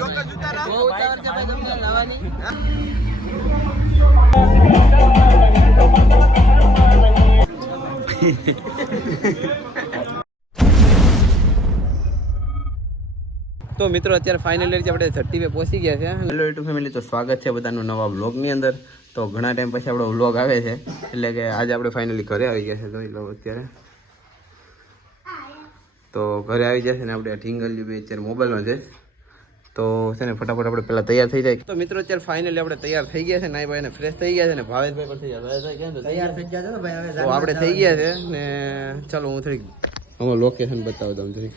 તો મિત્રો અત્યારે ફાઇનલી આપણે 30 पे પહોંચી ગયા છે. હેલો યુટ્યુબ ફેમિલી, તો સ્વાગત છે બધાનું નવા વ્લોગની અંદર. તો ઘણા ટાઈમ પછી આપણો વ્લોગ આવે છે, એટલે કે આજે આપણે ફાઇનલી ઘરે આવી ગયા છે. જોઈ લો અત્યારે તો ઘરે આવી જશે ને આપણે ઢીંગલ્યું બી અત્યારે મોબાઈલમાં છે. તો છે ને ફટાફટ આપણે પહેલાં તૈયાર થઈ જાય. તો મિત્રો અત્યારે ફાઇનલી આપણે તૈયાર થઈ ગયા છે, નાઈ ભાઈ ને ફ્રેશ થઈ ગયા છે ને ભાવેશભાઈ પણ થઈ ગયા. ભાવેશભાઈ કેમ છો? તૈયાર થઈ ગયા છે ને ભાઈ? હવે તો આપણે થઈ ગયા છે ને ચાલો હું થોડીક અમારું લોકેશન બતાવું તમને થોડીક.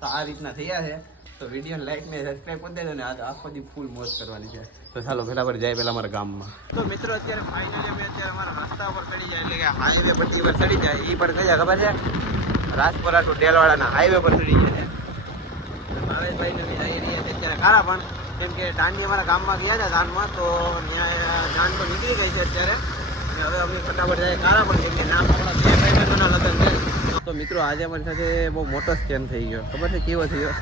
તો આ રીતના થયા છે. તો વિડીયો લાઈક ને સબસ્ક્રાઈબ કરી દેજો ને. આજે આખો દી ફૂલ મોજ કરવાની છે. તો ચાલો ફટાફટ જાય પહેલા અમારા ગામમાં. તો મિત્રો અત્યારે ફાઇનલી અમે અત્યારે અમારા રસ્તા ઉપર ચડી જાય, એટલે કે હાઈવે પટ્ટી પર ચડી જાય. એ પણ કયા ખબર છે? રાજપરા ટુ ડેલવાડાના હાઈવે પર ચડી જાય છે. ભાવેશભાઈ ને જઈ રહ્યા છે અત્યારે ખારા, પણ કેમ કે દાંડી અમારા ગામમાં ગયા છે દાનમાં, તો ત્યાં જાન તો નીકળી ગઈ છે અત્યારે. હવે અમે ફટાફટ જાય ખારા, પણ કેમ કે નામ આપણા બે ભાઈબંધોના લગ્ન છે. તો મિત્રો આજે અમારી સાથે બહુ મોટો સ્કેમ થઈ ગયો. ખબર છે કેવો થયો?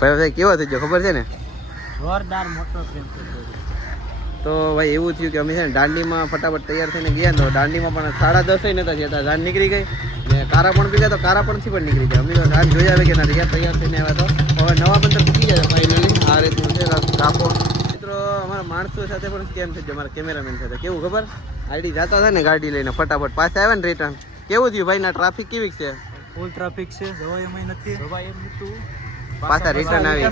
ભાઈ કેવો થઈ ગયો ખબર છે ને? જોરદાર મોટો સ્કેમ થઈ ગયો. તો ભાઈ એવું થયું કે અમે છે ને દાંડીમાં ફટાફટ તૈયાર થઈને ગયા. તો દાંડીમાં પણ 10:30 નતા જતા, જાન નીકળી ગઈ ને કારા પણ પી ગયા. તો કારા પણથી પણ નીકળી ગયા. અમે તો જાન જોઈ આવે કે ના ગયા, તૈયાર થઈને આવ્યા. તો હવે નવા બંદર પૂકી જાય ફાઇનલી. આ રીતનું છે કાપો. મિત્રો અમારા માણસો સાથે પણ સ્કેમ થઈ ગયો, અમારા કેમેરામેન સાથે. કેવું ખબર? આઈડી જતા હતા ને ગાડી લઈને, ફટાફટ પાછા આવ્યા ને રિટર્ન. કેવું થયું ભાઈ? ના ટ્રાફિક કેવી છે? ફૂલ ટ્રાફિક છે. દવાઈ એમ નથી. દવાઈ એમ નતું. પાછા રિટર્ન આવી.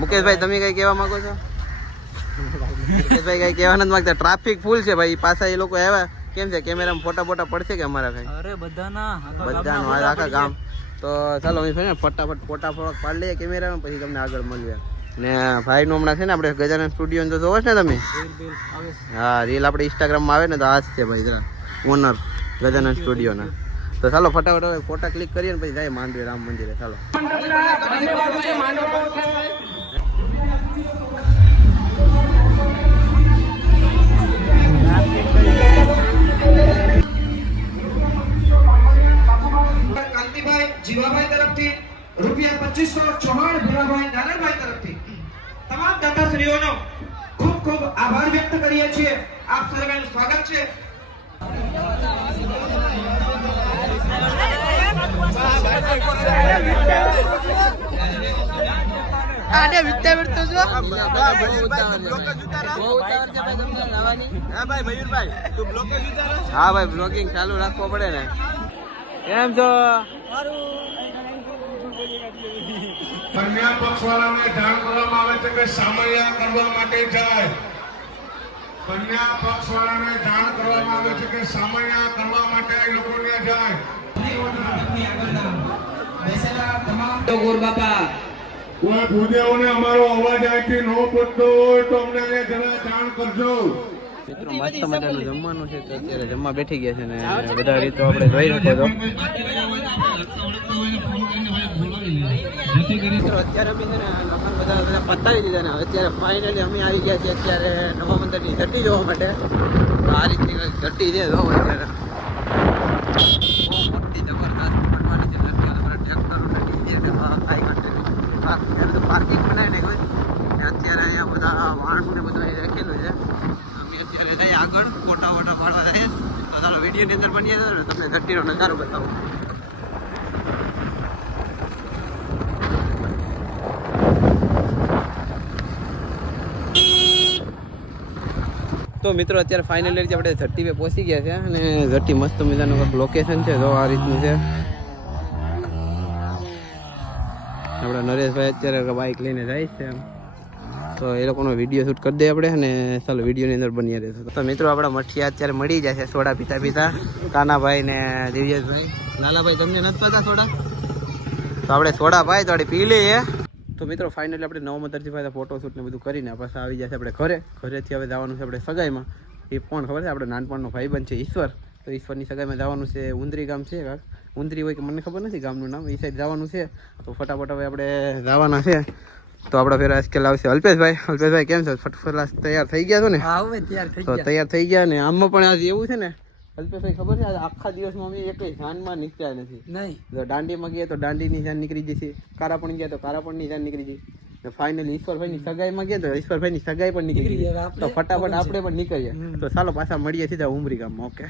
મુકેશભાઈ તમે કઈ કહેવા માંગો છો? મુકેશભાઈ કઈ કહેવા નથી માંગતા. ટ્રાફિક ફૂલ છે ભાઈ. પાછા એ લોકો આવ્યા. કેમ છે? કેમેરામાં ફોટા પડશે કે અમારા કઈ? અરે બધાનું આખા ગામ. તો ચાલો અમે ફટાફટ ફોટા પાડી લઈએ કેમેરામાં, પછી તમને આગળ મળીએ. ને ભાઈ નું હમણાં છે ને આપણે ગજાનન સ્ટુડિયો તો જોવો છે ને તમે? હા, રીલ આપણે ઇન્સ્ટાગ્રામમાં આવે ને તો આ જ છે ભાઈ ઓનર ગજાનન સ્ટુડિયોના. તો ચાલો ફટાફટ ફોટા ક્લિક કરીએ ને પછી જાય માંડવી રામ મંદિરે. ચાલો કાંતિભાઈ જીવાભાઈ તરફથી ₹2500 ચૌહાણ ભીમાભાઈ નારાયણભાઈ તરફથી તમામ દાતાશ્રીઓનો ખૂબ ખૂબ આભાર વ્યક્ત કરીએ છીએ. આપ સર્વેનું સ્વાગત છે. આને વિદ્યાવર્ત તો જો હા ભાઈ બ્લોગિંગ ચાલુ રાખવો પડે ને. કેમ છો? કન્યા પક્ષવાળાને જાણ કરવામાં આવે છે કે સામૈયા કરવા માટે જાય. કન્યા પક્ષવાળાને જાણ કરવામાં આવે છે કે સામૈયા કરવા માટે લોકોને જાય. કોઈ ભૂદેવોને અમારો અવાજ અહીંથી ન પહોંચતો હોય તો અમને જરા જાણ કરજો. મિત્રો મસ્ત મજાનું જમવાનું છે. તો અત્યારે જમવા બેઠી ગયા છે ને બધા રીતો આપણે જોઈ શકો છો. મિત્રો અત્યારે અમે છે ને લગ્ન બધા પતાવી દીધા ને અત્યારે ફાઇનલી અમે આવી ગયા છીએ અત્યારે નવા મંદિરની ધરતી જોવા માટે. આ રીતની ધરતી છે જો અત્યારે બહુ મોટી જબરદસ્ત બનવાની છે. ટ્રેક્ટરો પાર્કિંગ બનાવી નાખ્યું ને અત્યારે અહીંયા બધા માણસોને બધા રાખેલું છે. અમે અત્યારે જઈએ આગળ ફોટા પાડવા જઈએ. તો ચાલો વિડીયોની અંદર બની જાય ને તમને ધરતીનો નજારો બતાવો. તો મિત્રો અત્યારે ફાઇનલી આપણે 30 पे પહોંચી ગયા છે અને ધરતી મસ્ત મજાનું કંઈક લોકેશન છે. જો આ રીતનું છે. આપણા નરેશભાઈ અત્યારે બાઇક લઈને જાય છે, તો એ લોકોનો વિડીયો શૂટ કરી દઈએ આપણે અને ચાલો વિડીયોની અંદર બની રહેશે. તો મિત્રો આપણા મઠિયા અત્યારે મળી જાય છે સોડા પીતા કાનાભાઈ ને દિવ્યેશભાઈ. લાલાભાઈ તમને નથી પતા સોડા? તો આપણે સોડા ભાઈ તો પી લઈએ. તો મિત્રો ફાઇનલી આપણે નવમતરથી ભાઈ ફોટોશૂટ ને બધું કરીને પાછા આવી જશે આપણે ઘરેથી હવે જવાનું છે આપણે સગાઈમાં. એ પણ ખબર છે આપણે નાનપણનો ભાઈબંધ છે ઈશ્વર. તો ઈશ્વરની સગાઈમાં જવાનું છે. ઉંદરી ગામ છે, ઉંદરી હોય કે મને ખબર નથી ગામનું નામ. એ સાઈડ જવાનું છે. તો ફટાફટ હવે આપણે જવાના છે. તો આપણા ફેર આજકાલ આવશે અલ્પેશભાઈ કેમ છો? ફટફટ તૈયાર થઈ ગયા છો ને? હા હવે તૈયાર થઈ ગયા. તો તૈયાર થઈ ગયા ને આમાં પણ આજે એવું છે ને અલ્પેશભાઈ ખબર છે આજે આખા દિવસમાં અમે એક જાનમાં નીકળ્યા નથી. નહીં જો દાંડીમાં ગયા તો દાંડીની જાન નીકળી જશે, કારાપણ ગયા તો કારાપણની જાન નીકળી જઈ, ફાઇનલી ઈશ્વરભાઈની સગાઈમાં ગયા તો ઈશ્વરભાઈની સગાઈ પણ નીકળી ગઈ. તો ફટાફટ આપણે પણ નીકળીએ. તો ચાલો પાછા મળીએ સીધા ઉમરી ગામમાં. ઓકે.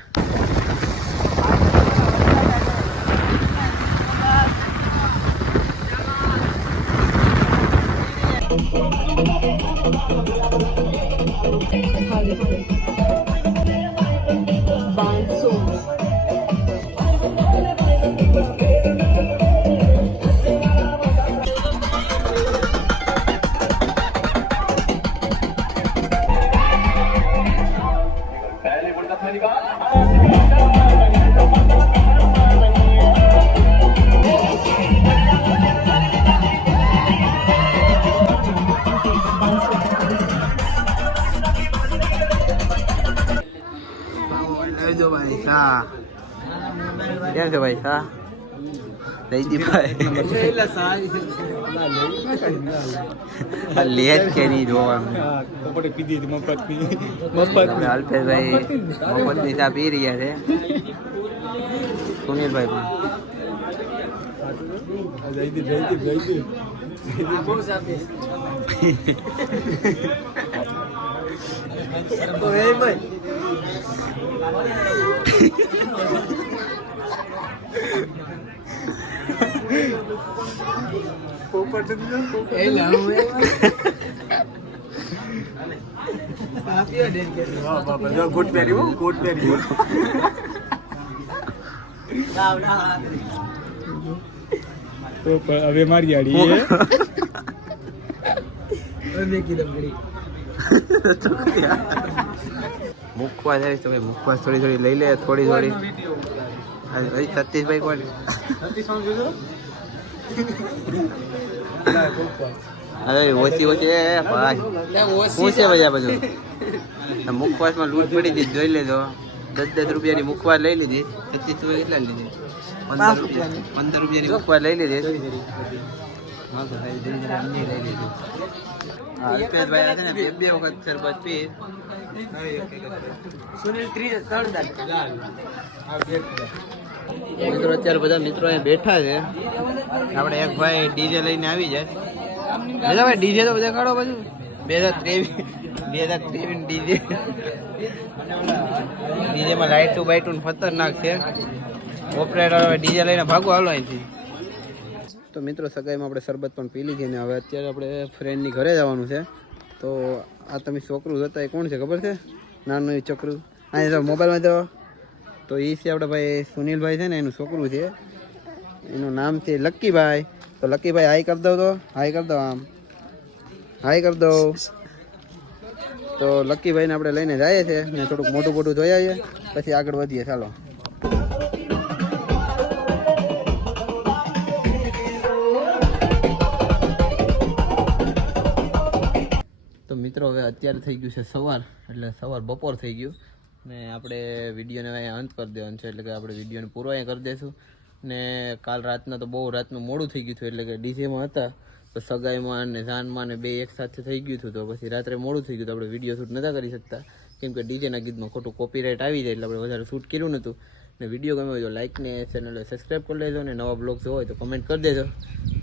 લેજો ભાઈ શા કેમ છે ભાઈ શા જયદીપભાઈ લેજ કે નહીં જોવાનું. અલ્પેશભાઈ મફતની ચા પી રહ્યા છે. સુનિલભાઈ ગુડ પહેર્યું ગુડ પહેર્યું. હવે મારી ગાડી મુખવા જાય તો મુખવા થોડી થોડી લઈ લે થોડી થોડી. સતીશભાઈ કોણ? અરે ઓછી ઓછી ભાઈ શું છે ભાઈ આ બધું? મુખવાસમાં લૂંટ પડી હતી જોઈ લેજો. 10-10 રૂપિયાની મુખવાસ લઈ લીધી. 25 કેટલા લીધી? 15 રૂપિયાની મુખવાસ લઈ લીધી. હા તો ભાઈ ધીરે ધીરે અમને લઈ લીધી. અલ્પેશભાઈ છે ને બે વખત શરબત પી. સુનિલ 3 મિત્રો અત્યારે બધા મિત્રો અહીંયા બેઠા છે. આપણે એક ભાઈ ડીજે લઈને આવી જાય. ભાઈ ડીજે તો બધા કાઢો બધું 2023 ડીજેમાં લાઇટું બાઇટું ખતરનાક છે. ઓપરેટર હવે ડીજે લઈને ભાગો હાલો અહીંથી. તો મિત્રો સગાઈમાં આપણે શરબત પણ પી લીધી ને હવે અત્યારે આપણે ફ્રેન્ડની ઘરે જવાનું છે. તો આ તમે છોકરું હતા એ કોણ છે ખબર છે? નાનું એ છોકરું અહીં તો મોબાઈલમાં તો એ છે આપણે ભાઈ સુનિલભાઈ છે ને એનું છોકરું છે. એનું નામ છે લક્કીભાઈ. તો લક્કીભાઈ હાઈ કરી દો. તો હાઈ કરી દો. આમ હાઈ કરી દો. તો લક્કીભાઈને આપણે લઈને જઈએ છીએ ને થોડુંક મોટું મોટું ધોઈ આવીએ પછી આગળ વધીએ. ચાલો. તો મિત્રો હવે અત્યારે થઈ ગયું છે સવાર, એટલે સવાર બપોર થઈ ગયું ને આપણે વિડીયોને અહીંયા અંત કરી દેવાનું છે. એટલે કે આપણે વિડીયોને પૂરો અહીંયા કરી દઈશું. ને કાલ રાતના તો બહુ રાતનું મોડું થઈ ગયું હતું. એટલે કે ડીજેમાં હતા તો સગાઈમાં ને જાનમાં ને બે એક સાથે થઈ ગયું હતું. તો પછી રાત્રે મોડું થઈ ગયું તો આપણે વિડીયો શૂટ નહોતા કરી શકતા કેમ કે ડીજેના ગીતમાં ખોટું કોપીરાઇટ આવી જાય એટલે આપણે વધારે શૂટ કર્યું નહોતું. ને વિડીયો ગમે હોય તો લાઇક ને ચેનલને સબસ્ક્રાઈબ કરી લેજો. ને નવા બ્લોગ્સ હોય તો કમેન્ટ કરી દેજો.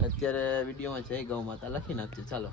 અત્યારે વિડીયોમાં જય ગૌ માતા લખી નાખજો. ચાલો.